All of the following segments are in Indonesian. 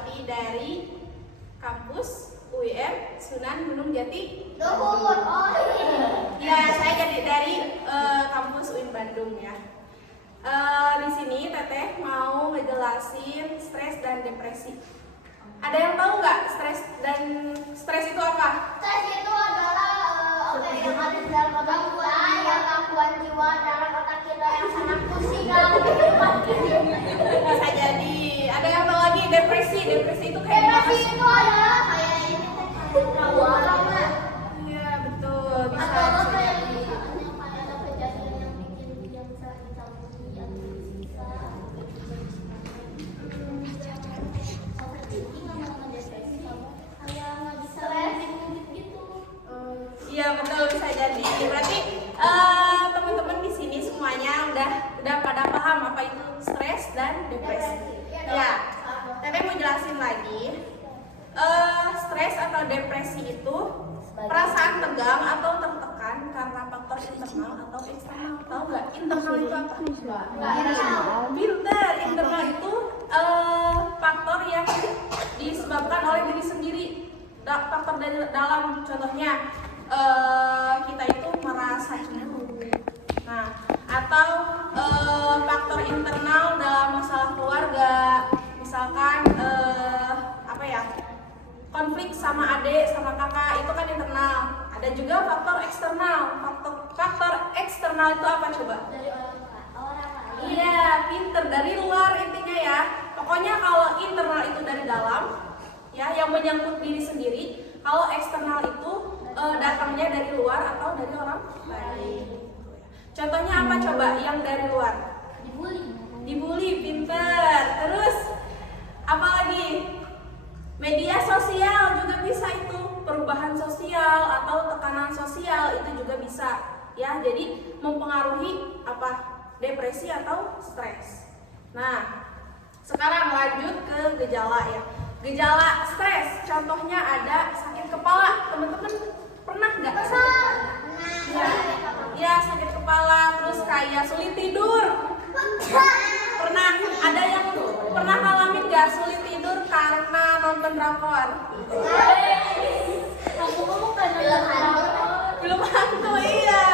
Megawati dari kampus UIM Sunan Gunung Jati Luhur. Oh iya. Ya, saya jadi dari kampus UIN Bandung ya. Di sini Teteh mau ngejelasin stres dan depresi. Ada yang tahu nggak stres itu apa? Stres itu adalah yang ada di dalam otak kita, yang gangguan jiwa dalam otak kita yang sangat pusing dalam kehidupan kita. Bisa jadi. Ada yang tahu lagi depresi? Depresi itu kayak Depresi itu adalah kayak ini trauma. Iya betul. Bisa Atau jadi. kayak ada kejadian yang bikin dia bisa dicabut yang bisa. Kayak nggak bisa gitu. Iya betul, bisa jadi. Berarti teman-teman di sini semuanya udah pada paham apa itu stres dan depresi. Ya, Teteh mau jelasin lagi. Stres atau depresi itu perasaan tegang atau tertekan karena faktor internal atau eksternal. Tahu nggak? Internal itu apa? Pinter. Internal itu faktor yang disebabkan oleh diri sendiri. Faktor dari dalam, contohnya kita itu merasa cemburu. Nah, atau faktor internal dalam masalah keluarga, misalkan apa ya, konflik sama adik sama kakak, itu kan internal. Ada juga faktor eksternal. Faktor eksternal itu apa coba? Dari orang lain. Iya, pinter, dari luar intinya ya. Pokoknya kalau internal itu dari dalam, ya, yang menyangkut diri sendiri. Kalau eksternal itu datangnya dari luar atau dari orang lain. Contohnya apa coba yang dari luar? Dibully, pinter. Terus apa lagi? Media sosial juga bisa itu, perubahan sosial atau tekanan sosial itu juga bisa, ya. Jadi mempengaruhi apa? Depresi atau stres. Nah, sekarang lanjut ke gejala ya. Gejala stres, contohnya ada sakit kepala. Teman-teman pernah nggak? Ya, sakit kepala, terus kayak sulit tidur. Pernah? Ada yang pernah ngalamin nggak sulit tidur karena nonton drakor? Belum hantu, iya.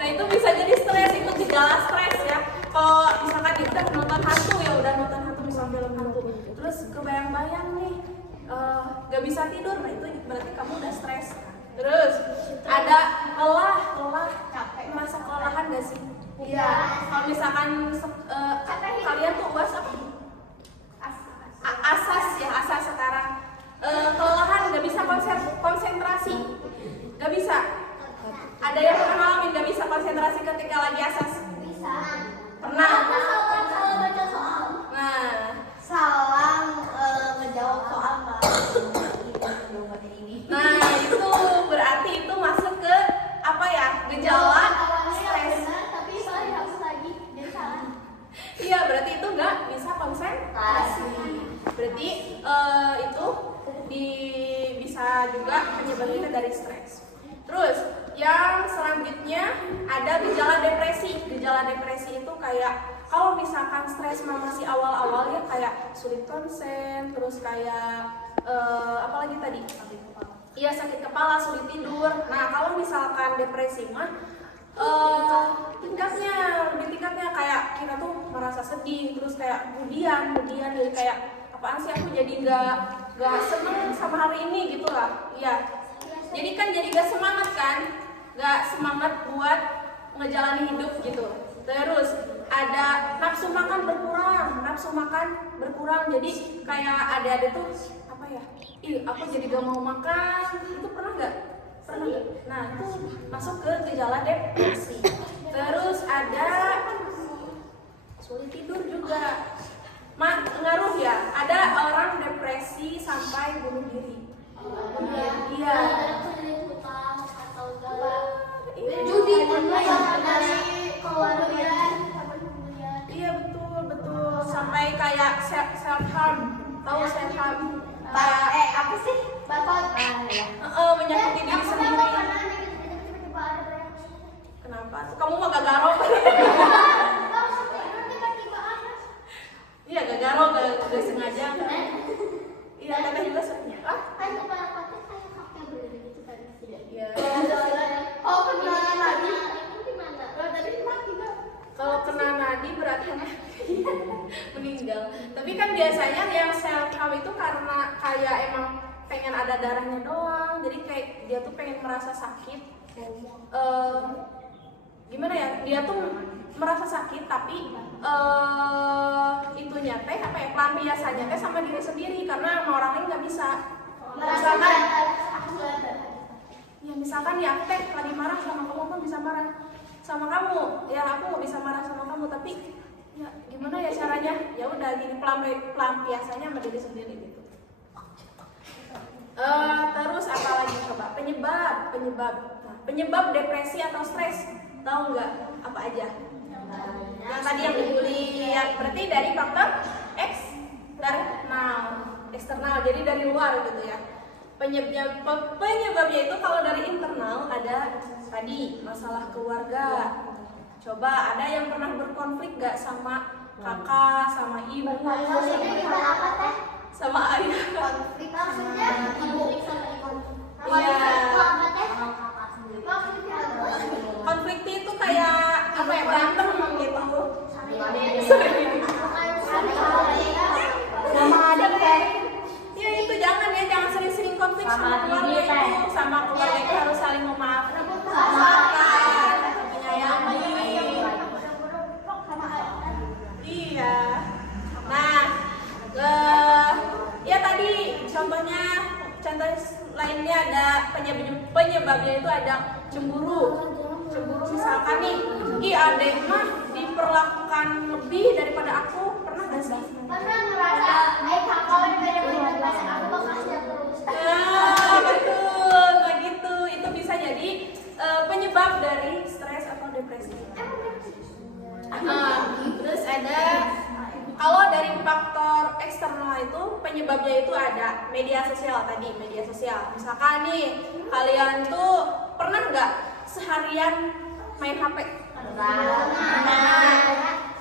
Nah itu bisa jadi stres, itu gejala stres ya. Kalau misalkan kita nonton hantu, ya udah nonton hantu, misalnya film hantu, terus kebayang-bayang nih gak bisa tidur, nah itu berarti kamu udah stres. Terus ada lelah, capek, merasa kelelahan gak sih? Iya. Kalau misalkan kalian tuh UAS apa? Asas sekarang kelelahan, gak bisa konsentrasi, gak bisa. Ada yang pernah ngalamin gak bisa konsentrasi ketika lagi asas? Bisa. Pernah? Salah baca soal. Nah, Salah ngejawab soal mbak. nah itu berarti itu masuk ke apa ya? Gejala stres. Tapi soal dihapus lagi jadi salah. Iya, berarti itu nggak bisa konsentrasi. Berarti itu bisa juga penyebabnya dari stres. Terus yang selanjutnya ada gejala depresi. Gejala depresi itu kayak kalau misalkan stres masih awal-awal ya, kayak sulit konsen, terus kayak apa lagi tadi? Iya, sakit kepala, sulit tidur. Nah, kalau misalkan depresi mah lebih tingkatnya kayak kita tuh merasa sedih, terus kayak kemudian jadi kayak apaan sih aku jadi nggak seneng sama hari ini gitu lah. Iya. Jadi gak semangat kan? Gak semangat buat ngejalani hidup gitu. Terus ada nafsu makan berkurang. Jadi kayak ada tuh apa ya? Aku jadi gak mau makan. Itu pernah nggak? Nah, itu masuk ke gejala depresi. Terus ada sulit tidur juga. Ngaruh ya. Ada orang depresi sampai bunuh diri. Iya. Judi dari keluarga. Iya, betul. Sampai kayak self harm. Tahu self harm? Apa sih? Bakot. Menyakiti diri sendiri. Kenapa? Kamu mah gak garong. Iya, gak garong, gak sengaja. kamu itu karena kayak emang pengen ada darahnya doang, jadi kayak dia tuh pengen merasa sakit. Gimana ya, dia tuh merasa sakit tapi itunya teh apa ya, pelampiasannya teh sama diri sendiri karena sama orang lain nggak bisa. Misalkan ya aku teh lagi marah sama kamu, aku bisa marah sama kamu, ya aku nggak bisa marah sama kamu, tapi ya gimana ya caranya, ya udah gini pelampiasannya sama diri sendiri gitu. Terus apa lagi coba, penyebab depresi atau stres, tahu nggak apa aja? Yang tadi yang dilihat berarti dari faktor eksternal, jadi dari luar gitu ya. Penyebabnya itu kalau dari internal ada tadi masalah keluarga. Coba ada yang pernah berkonflik gak sama kakak, sama ibu, sama ayah? Konflik maksudnya ibu Iya. Konflik itu kayak apa ya, berantem gitu. sama adik teh. Ya itu jangan sering-sering konflik sama keluarga itu, sama keluarga itu harus saling memaafkan, menyayangi. Iya. Nah, ya tadi contoh lainnya ada penyebabnya itu ada cemburu. Misalkan nih, adek mah diperlakukan lebih daripada aku, pernah gak sih? Pernah ngerasa, kakak beda-beda aku bakasnya terus. Betul, kayak gitu. Itu bisa jadi penyebab dari stres atau depresi. Terus ada, kalau dari faktor eksternal itu penyebabnya itu ada media sosial tadi, media sosial. Misalkan nih, kalian tuh pernah nggak seharian main HP?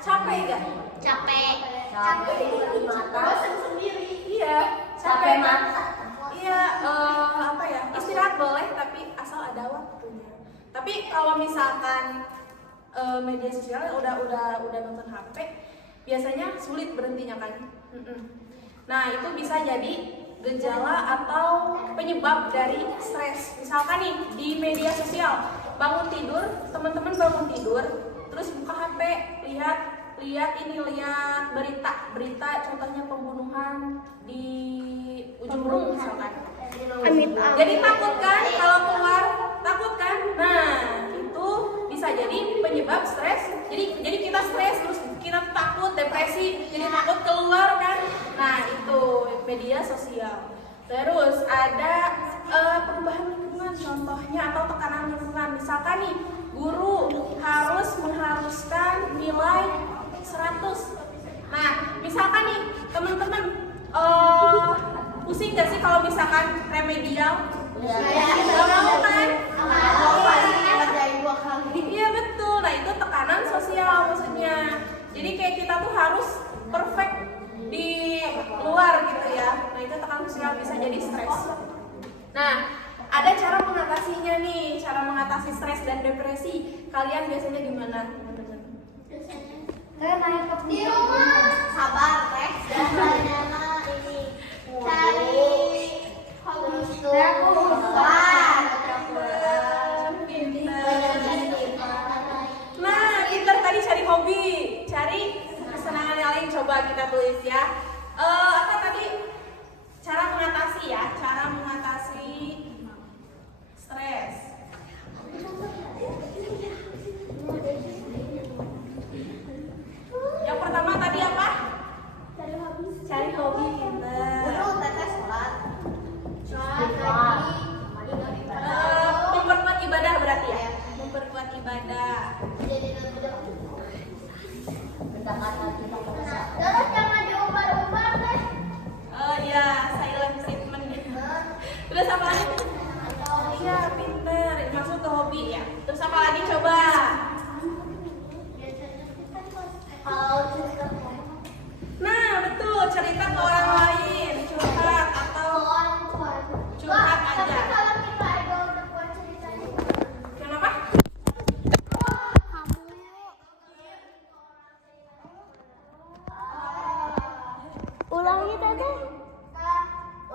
Capek nggak? Capek. Bosan sendiri. Iya, capek mata. Iya, apa ya? Istirahat boleh, tapi asal ada waktunya. Tapi kalau misalkan media sosial udah nonton HP, biasanya sulit berhentinya kan. Nah, itu bisa jadi gejala atau penyebab dari stres. Misalkan nih di media sosial, bangun tidur, teman-teman bangun tidur, terus buka HP, lihat berita contohnya pembunuhan di ujung Berung misalkan. Jadi takut kan kalau keluar, takut kan? Nah, itu bisa jadi penyebab stres. Jadi kita stres, terus kita takut, depresi, jadi takut keluar kan? Nah, itu media sosial. Terus ada perubahan lingkungan, contohnya atau tekanan lingkungan. Misalkan nih, guru mengharuskan nilai 100. Nah, misalkan nih teman-teman pusing gak sih kalau misalkan remedial? Gak mau kan? Iya betul. Nah, itu tekanan sosial maksudnya. Jadi kayak kita tuh harus perfect di luar gitu ya. Nah, itu tekanan sosial, bisa jadi stres. Nah, ada cara mengatasinya nih, cara mengatasi stres dan depresi. Kalian biasanya gimana? Di rumah sabar teh dan ini cari hobi Nah, pinter tadi cari hobi, cari kesenangan yang lain. Coba kita tulis ya. Apa tadi? Cara mengatasi stres. Yang pertama tadi apa? Cari hobi.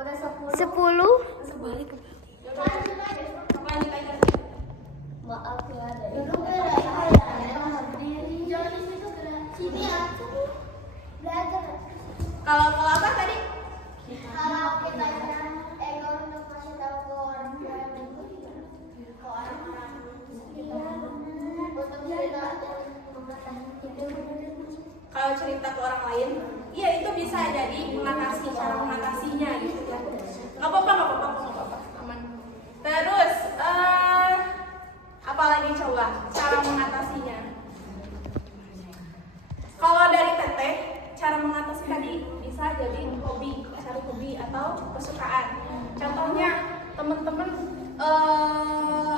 Udah 10. 10. Sebalik. Lanjut aja. Maaf ya, berdiri. Jangan di situ gerak. Sini aku belajar. Kalau apa tadi? Kalau kita ego untuk kasih tahu ke orang tua yang itu, ke orang-orang untuk cerita Kalau cerita ke orang lain, iya itu bisa jadi mengatasi, cara mengatasinya gitu ya. Nggak apa-apa, aman. Terus, apa lagi coba cara mengatasinya? Kalau dari Teteh, cara mengatasi tadi bisa jadi hobi, cari hobi atau kesukaan. Contohnya teman-teman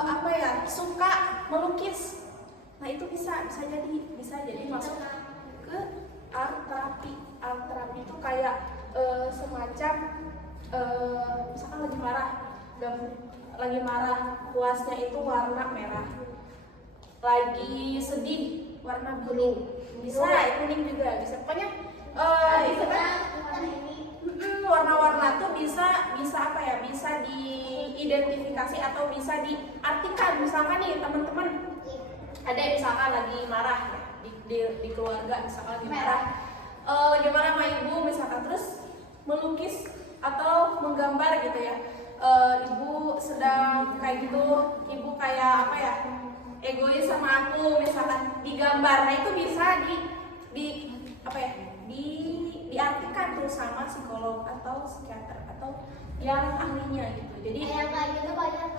apa ya, suka melukis. Nah itu bisa jadi masuk ke art terapi. Art terapi itu kayak semacam misalkan lagi marah, kuasnya itu warna merah. Lagi sedih, warna biru. Bisa kuning juga bisa. Pokoknya itu kan warna-warna tuh bisa apa ya? Bisa diidentifikasi atau bisa diartikan. Misalkan nih teman-teman ada yang misalkan lagi marah di keluarga, misalkan lagi marah, lagi marah sama ibu misalkan, terus melukis atau menggambar gitu ya. Ibu sedang kayak gitu, ibu kayak apa ya, egois sama aku misalkan, digambar. Nah itu bisa diartikan tuh sama psikolog atau psikiater atau yang ahlinya gitu. Jadi yang kayak gitu banyak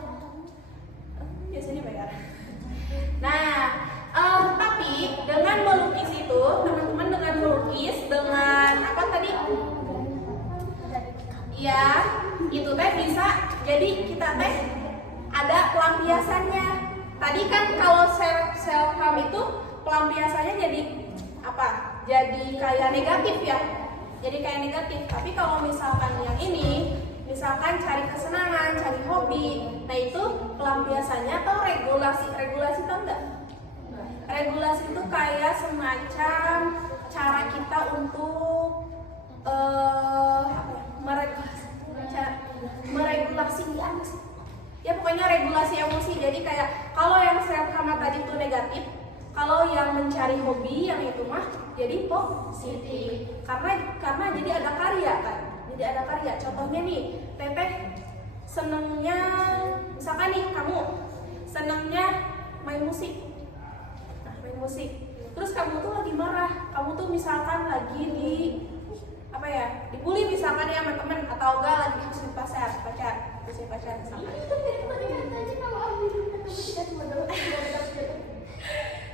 biasanya bayar. Nah, tapi dengan melukis itu, teman-teman dengan melukis dengan apa tadi? Ya, itu teh bisa jadi kita teh ada pelampiasannya. Tadi kan kalau self harm itu pelampiasannya jadi apa? Jadi kayak negatif ya. Jadi kayak negatif. Tapi kalau misalkan yang ini, misalkan cari kesenangan, cari hobi, nah itu pelampiasannya atau regulasi tau enggak? Regulasi itu kayak semacam cara kita untuk meregulasi ya pokoknya regulasi emosi. Jadi kayak kalau yang self harm tadi itu negatif, kalau yang mencari hobi yang itu mah jadi positif karena jadi ada karya kan. Jadi ada karya. Contohnya nih, Teteh senengnya, misalkan nih kamu senengnya main musik. Nah, main musik. Terus kamu tuh lagi marah, kamu tuh misalkan lagi dibully misalkan ya sama temen, atau enggak lagi musim pacar misalkan.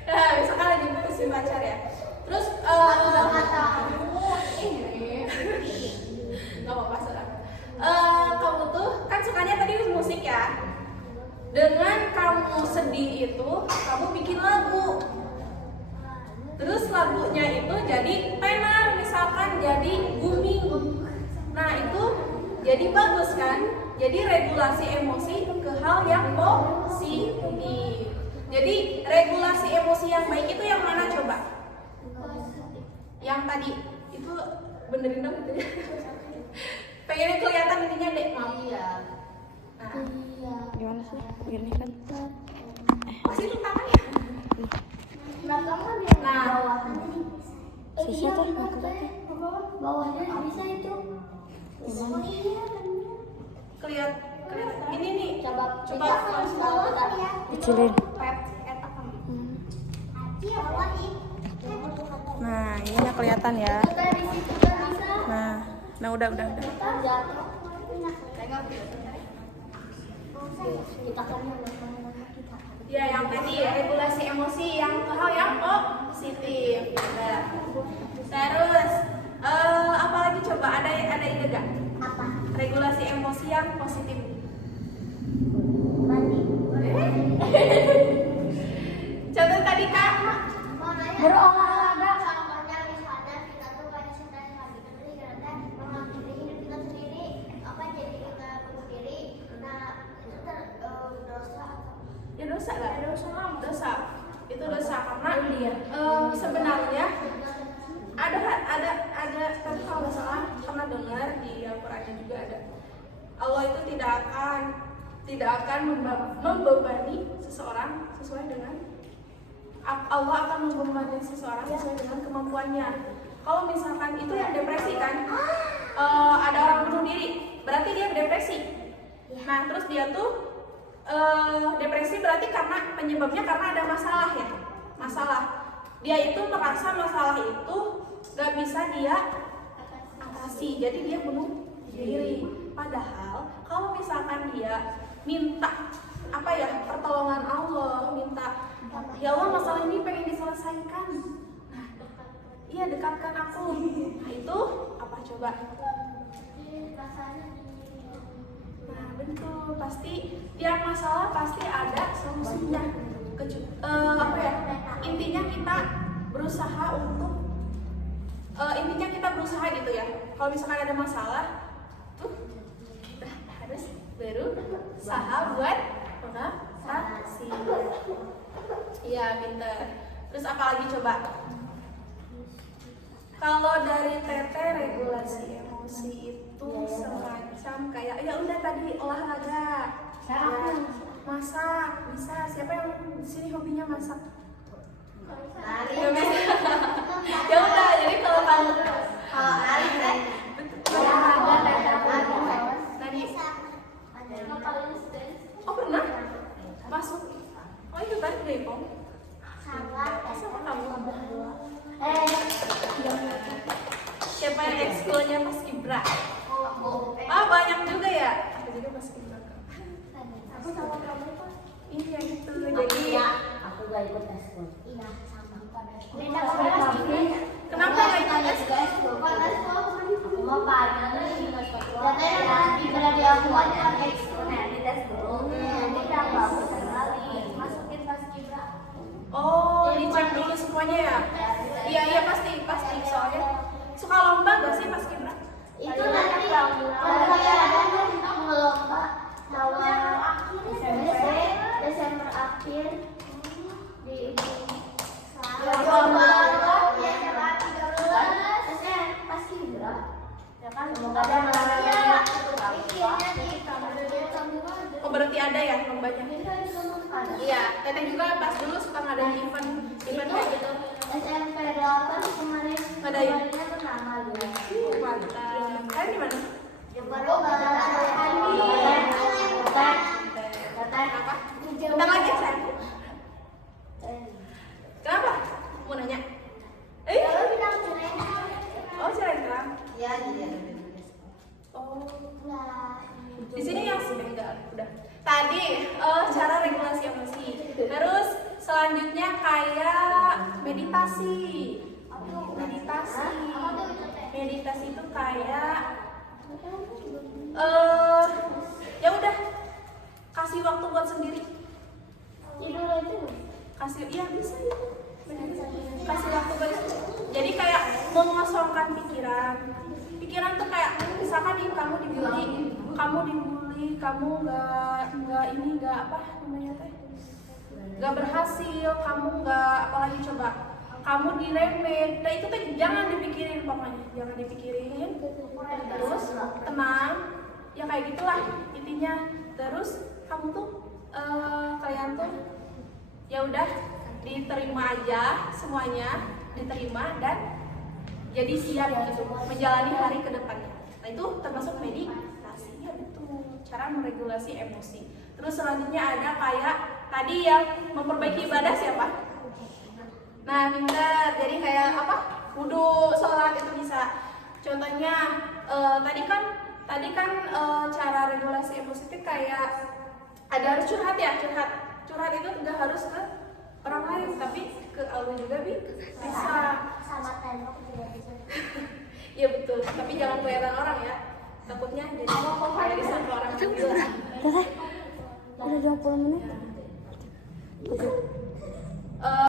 Nah, misalkan lagi musim pacar ya. Terus nggak apa-apa saudara. Kamu tuh kan sukanya tadi musik ya. Dengan kamu sedih itu, kamu bikin lagu. Terus lagunya itu jadi tenar, misalkan jadi booming. Nah itu jadi bagus kan? Jadi regulasi emosi ke hal yang positif. Jadi regulasi emosi yang baik itu yang mana coba? Yang tadi itu benerin dong gitu ya. Pengennya kelihatan ininya deh. Iya. Nah. Iya. Gimana sih? Gini kan. Situ tangannya. Belakang kan yang Nah. bawah. Susah tuh. Bawahnya bisa itu. Oh iya. Kelihatan ini nih. Coba Coba Kecilin. pet apa? Nah, ininya kelihatan ya. Nah udah. Kita kan Ya yang tadi regulasi emosi yang ke hal yang positif. Nah. Terus apa lagi coba, ada ide gak? apa? Regulasi emosi yang positif. Mandi. Contoh tadi Kak. Berolahraga. Contohnya misalnya kita tuh kayak sedang lagi terus kita mengakhiri hidup kita sendiri, apa jadi kita bunuh diri. Nah itu dosa. Ya dosa lah. Dosa. Itu dosa karena sebenarnya ada tapi kalau nggak salah pernah dengar di Al-Qur'annya juga ada. Allah itu tidak akan membebani seseorang sesuai dengan Allah akan membebani seseorang sesuai dengan kemampuannya. Kalau misalkan itu yang depresi kan, ada orang bunuh diri, berarti dia depresi. Nah terus dia tuh depresi berarti karena penyebabnya karena ada masalah ya, masalah. Dia itu merasa masalah itu gak bisa dia atasi, jadi dia bunuh diri. Padahal kalau misalkan dia minta pertolongan Allah, minta ya Allah masalah ini pengen diselesaikan, nah iya dekatkan aku, nah itu apa coba? Nah betul, pasti tiap masalah pasti ada solusinya. Intinya kita berusaha untuk gitu ya. Kalau misalkan ada masalah tuh kita harus berusaha buat mengatasi. Iya pinter. Terus apa lagi coba? Kalau dari Teteh regulasi emosi itu semacam kayak ya udah tadi olahraga, ya, masak bisa. Siapa yang di sini hobinya masak? Ya udah, jadi kalau kamu oh pernah masuk? Oh itu tadi Depong sama kamu. Siapa yang ekskulnya Paskibra? Ah banyak juga ya. Aku juga Paskibra. Aku sama kamu kok. Iya gitu. Jadi aku gak ikut eskul. Iya sama. kenapa nggak ikut eskul? Aku mau pagi. Katanya nanti berada aku ada eskul nanti tes dulu. Nanti aku sekali masukin Paskibra. Oh, dicek dulu semuanya ya? Iya pasti soalnya suka lomba gak sih Mas Kibra? Itu nanti ada lomba Desember akhir di lomba Paskibra. Ya kan semoga ada Oh berarti ada ya lombanya? Iya, Teteh juga pas dulu suka ngadain event kayak gitu. SMP 8 kemarin Ngadain? menang malu. Mantap. Kalian di mana? Kenapa? Bentar lagi saya. Kenapa? Mau nanya? Oh Cirengrang. Ya, iya. Oh. Di sini yang enggak udah. Tadi cara regulasi emosi. Terus selanjutnya kayak meditasi. Meditasi itu kayak ya udah kasih waktu buat sendiri. Iya bisa itu. Kasih waktu buat sendiri. Jadi kayak mengosongkan pikiran. Pikiran tuh kayak misalkan nih kamu dibully, kamu nggak berhasil, kamu nggak apalagi coba, kamu diremet, nah itu tuh jangan dipikirin pokoknya, jangan dipikirin, terus tenang, ya kayak gitulah intinya. Terus kamu tuh kalian tuh ya udah diterima aja semuanya, diterima dan jadi siap gitu menjalani hari ke depannya. Nah itu termasuk meditasi ya betul, cara meregulasi emosi. Terus selanjutnya ada kayak tadi yang memperbaiki ibadah siapa? Nah pintar, jadi kayak apa? Wudhu, sholat itu bisa. Contohnya tadi kan cara regulasi emosi itu kayak ada harus curhat ya, curhat itu nggak harus ke orang lain tapi ke Allah juga bisa. Sama tembok juga bisa. Iya betul, tapi jangan kelihatan orang ya, takutnya jadi kayak disangka orang gila. Teteh, udah 20 menit.